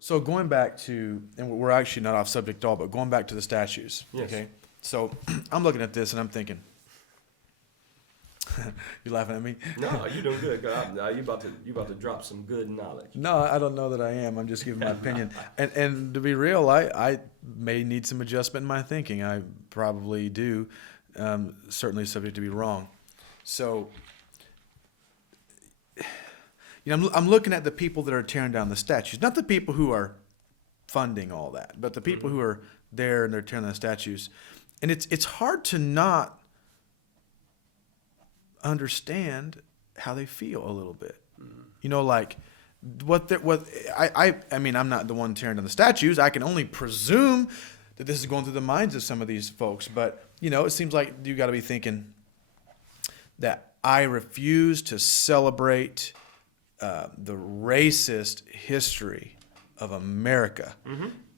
So going back to, and we're actually not off subject at all, but going back to the statues. Yes. Okay. So I'm looking at this and I'm thinking, you laughing at me? No, you're doing good. Now you about to drop some good knowledge. No, I don't know that I am. I'm just giving my opinion. And to be real, I may need some adjustment in my thinking. I probably do. Certainly subject to be wrong. So, I'm looking at the people that are tearing down the statues, not the people who are funding all that, but the people who are there and they're tearing down the statues. And it's hard to not understand how they feel a little bit. Like I mean, I'm not the one tearing down the statues. I can only presume that this is going through the minds of some of these folks, but it seems like you got to be thinking that I refuse to celebrate the racist history of America,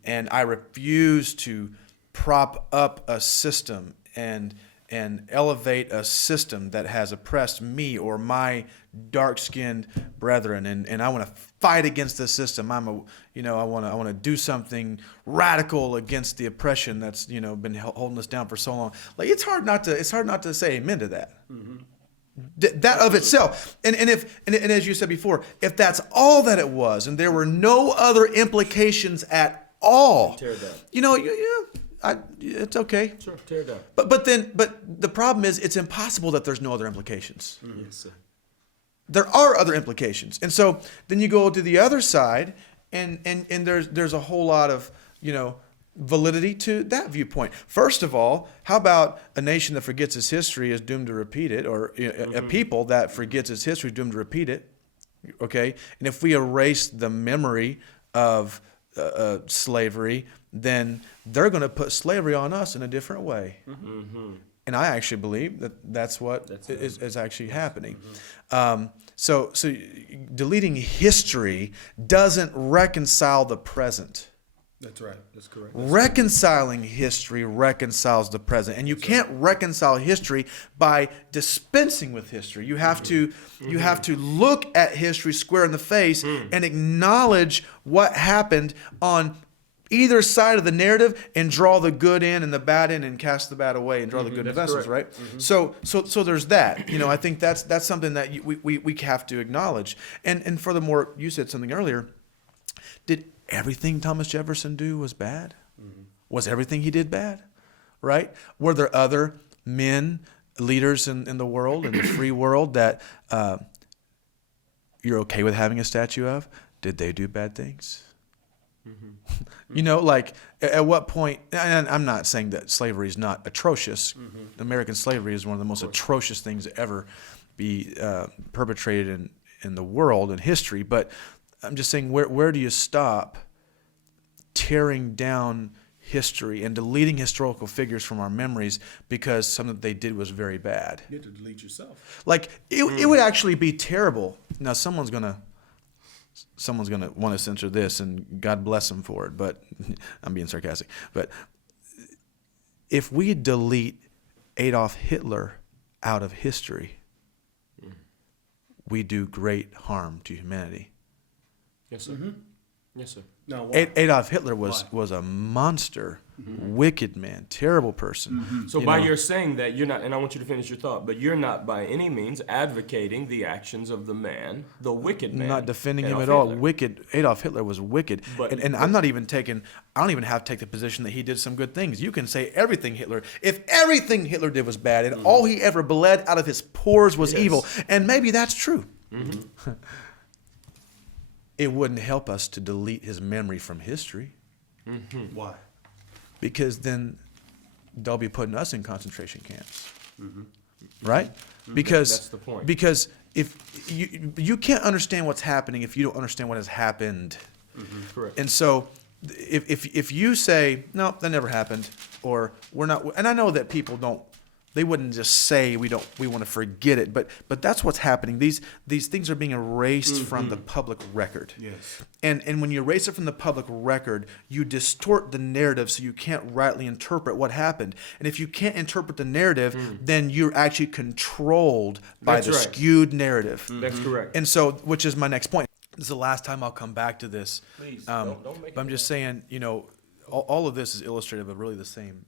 and I refuse to prop up a system and elevate a system that has oppressed me or my dark-skinned brethren, and I want to fight against the system. I want to do something radical against the oppression that's been holding us down for so long. Like it's hard not to say amen to that. That of itself, and as you said before, if that's all that it was, and there were no other implications at all, tear it down. It's okay. Sure, tear it down. But the problem is it's impossible that there's no other implications. Yes, sir. There are other implications, and so then you go to the other side, and there's a whole lot of validity to that viewpoint. First of all, how about a nation that forgets its history is doomed to repeat it, or a people that forgets its history is doomed to repeat it? Okay, and if we erase the memory of slavery, then they're going to put slavery on us in a different way. And I actually believe that that's what is actually happening. So deleting history doesn't reconcile the present. That's right. That's correct. Reconciling history reconciles the present, and you can't reconcile history by dispensing with history. You have to look at history square in the face and acknowledge what happened on either side of the narrative and draw the good in and the bad in and cast the bad away and draw the good in vessels, right? So there's that. I think that's something that we have to acknowledge. And furthermore, you said something earlier. Did everything Thomas Jefferson do was bad? Was everything he did bad? Right? Were there other men, leaders in the world, in the free world, that you're okay with having a statue of? Did they do bad things? Like at what point, and I'm not saying that slavery is not atrocious. American slavery is one of the most atrocious things to ever be perpetrated in the world, in history, but I'm just saying, where do you stop tearing down history and deleting historical figures from our memories because something that they did was very bad? You have to delete yourself. Like it would actually be terrible. Now someone's gonna want to censor this, and God bless them for it. But I'm being sarcastic. But if we delete Adolf Hitler out of history, we do great harm to humanity. Yes, sir. Yes, sir. No, why? Adolf Hitler was a monster, wicked man, terrible person. So you're saying that you're not, and I want you to finish your thought, but you're not by any means advocating the actions of the man, the wicked man. Not defending him Adolf at all. Hitler. Wicked. Adolf Hitler was wicked. But- and I'm not even taking, I don't even have to take the position that he did some good things. You can say everything if everything Hitler did was bad and all he ever bled out of his pores was evil, and maybe that's true. It wouldn't help us to delete his memory from history. Why? Because then they'll be putting us in concentration camps. Right? Because That's the point. Because if you can't understand what's happening if you don't understand what has happened. Correct. And so if you say, no, that never happened, or we're not, and I know that people they wouldn't just say we want to forget it, but that's what's happening. These things are being erased from the public record. Yes. And when you erase it from the public record, you distort the narrative so you can't rightly interpret what happened. And if you can't interpret the narrative, then you're actually controlled by That's the right. skewed narrative. That's correct. And so, which is my next point. this is the last time I'll come back to this. Please, don't make But I'm it just saying, all of this is illustrative of really the same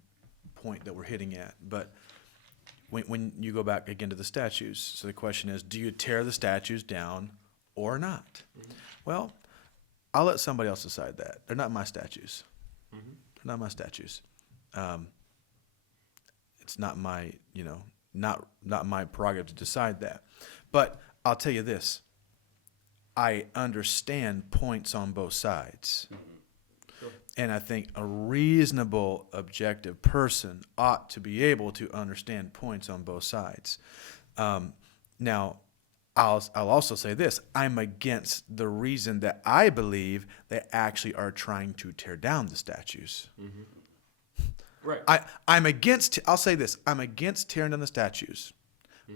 point that we're hitting at. But when you go back again to the statues, so the question is, do you tear the statues down or not? Mm-hmm. Well, I'll let somebody else decide that. They're not my statues. Mm-hmm. They're not my statues. It's not my, not my prerogative to decide that. But I'll tell you this. I understand points on both sides. Sure. And I think a reasonable, objective person ought to be able to understand points on both sides. Now, I'll also say this. I'm against the reason that I believe they actually are trying to tear down the statues. Mm-hmm. Right. I'm against, I'll say this. I'm against tearing down the statues.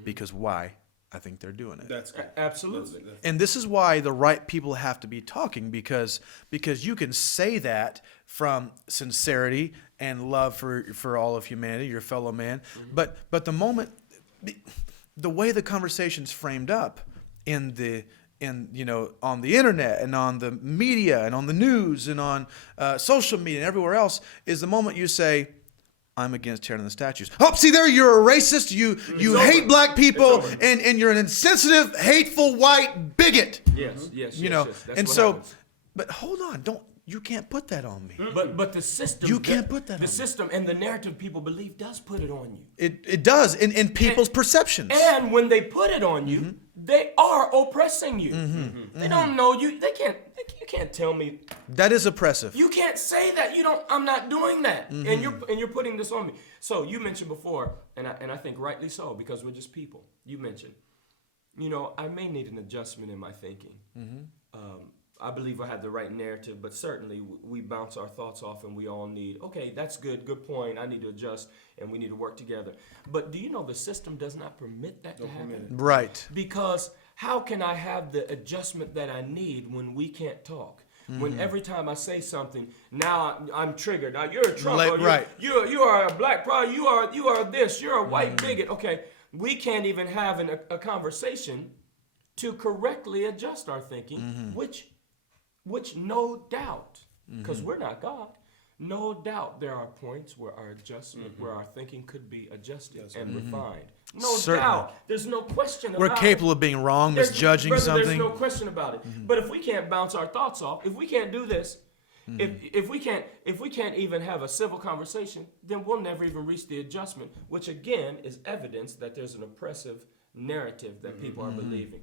Because why? I think they're doing it. That's good. Absolutely. And this is why the right people have to be talking, because you can say that from sincerity and love for all of humanity, your fellow man. Mm-hmm. But the moment, the way the conversation's framed up on the internet and on the media and on the news and on social media and everywhere else is the moment you say, I'm against tearing down the statues. Oh, see there, you're a racist. You hate black people, and you're an insensitive, hateful, white bigot. Yes. Yes. That's and what so, happens. but hold on, you can't put that on me. But the system. You can't put that on the me. system and the narrative people believe does put it on you. It does in people's perceptions. And when they put it on you, they are oppressing you. They don't know you. You can't tell me. That is oppressive. You can't say that. I'm not doing that. And you're putting this on me. So you mentioned before, and I think rightly so, because we're just people. You mentioned, I may need an adjustment in my thinking. I believe I have the right narrative, but certainly we bounce our thoughts off, and we all need, okay, that's good point. I need to adjust, and we need to work together. But do you know the system does not permit that to happen? Right. Because how can I have the adjustment that I need when we can't talk? When every time I say something, now I'm triggered. Now you're a Trump. Right. You are a black pride. You are this. You're a white bigot. Okay, we can't even have a conversation to correctly adjust our thinking, which no doubt, because we're not God, no doubt there are points where our adjustment, where our thinking could be adjusted and refined. No Certainly. doubt. There's no question about it. We're capable of being wrong, misjudging Brother, something. There's no question about it. But if we can't bounce our thoughts off, if we can't do this, if we can't even have a civil conversation, then we'll never even reach the adjustment, which again is evidence that there's an oppressive narrative that people are believing.